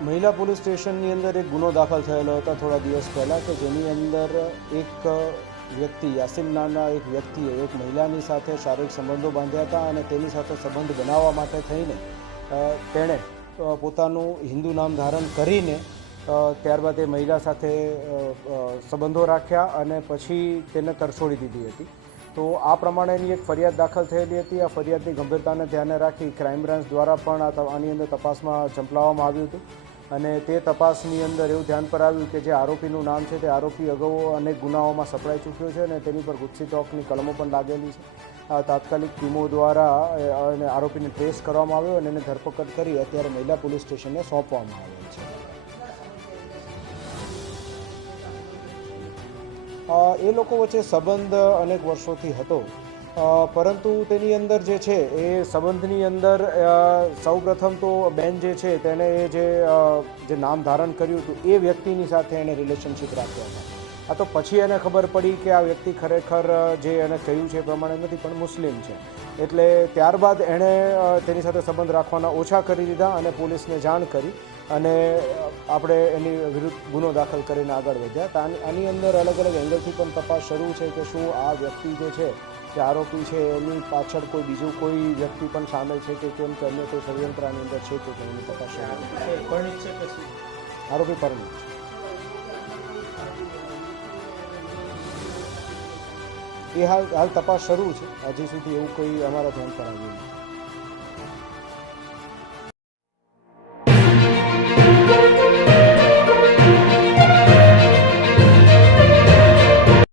મહિલા પોલીસ સ્ટેશનની અંદર એક ગુનો દાખલ થયેલો હતો થોડા દિવસ પહેલાં કે જેની અંદર એક વ્યક્તિ, યાસીન નામના એક વ્યક્તિએ એક મહિલાની સાથે શારીરિક સંબંધો બાંધ્યા હતા અને તેની સાથે સંબંધ બનાવવા માટે થઈને તેણે પોતાનું હિન્દુ નામ ધારણ કરીને ત્યારબાદ એ મહિલા સાથે સંબંધો રાખ્યા અને પછી તેને તરછોડી દીધી હતી. તો આ પ્રમાણેની એક ફરિયાદ દાખલ થયેલી હતી. આ ફરિયાદની ગંભીરતાને ધ્યાને રાખી ક્રાઇમ બ્રાન્ચ દ્વારા પણ આની અંદર તપાસમાં ઝંપલાવવામાં આવ્યું હતું. અને તે તપાસની અંદર એવું ધ્યાન પર આવ્યું કે જે આરોપીનું નામ છે તે આરોપી અગાઉ અનેક ગુનાઓમાં સપડાઈ ચૂક્યો છે અને તેની પર ગુસ્સી ચોકની કલમો પણ લાગેલી છે. આ તાત્કાલિક ટીમો દ્વારા આરોપીને ટ્રેસ કરવામાં આવ્યો અને એને ધરપકડ કરી અત્યારે મહિલા પોલીસ સ્ટેશનને સોંપવામાં આવેલ છે. એ લોકો વચ્ચે સંબંધ અનેક વર્ષોથી હતો. પરંતુ તેની અંદર જે છે, એ સંબંધની અંદર સૌપ્રથમ તો બેન જે છે, તેને એ જે નામ ધારણ કર્યું હતું, એ વ્યક્તિની સાથે એને રિલેશનશિપ રાખ્યા હતા. આ તો પછી એને ખબર પડી કે આ વ્યક્તિ ખરેખર જે એને કહ્યું છે એ પ્રમાણે નથી પણ મુસ્લિમ છે. એટલે ત્યારબાદ એણે તેની સાથે સંબંધ રાખવાના ઓછા કરી દીધા અને પોલીસને જાણ કરી અને આપણે એની વિરુદ્ધ ગુનો દાખલ કરીને આગળ વધ્યા. તા આની અંદર અલગ અલગ એંગલથી પણ તપાસ શરૂ છે કે શું આ વ્યક્તિ જે છે જે આરોપી છે એની પાછળ કોઈ બીજું કોઈ વ્યક્તિ પણ સામેલ છે કે કેમ કે અન્ય કોઈ ષડયંત્ર આની અંદર છે કે એની તપાસ શરૂ કે આરોપી પરમિત છે. એ હાલ હાલ તપાસ શરૂ છે. હજી સુધી એવું કોઈ અમારા ધ્યાન પર આવ્યું નથી.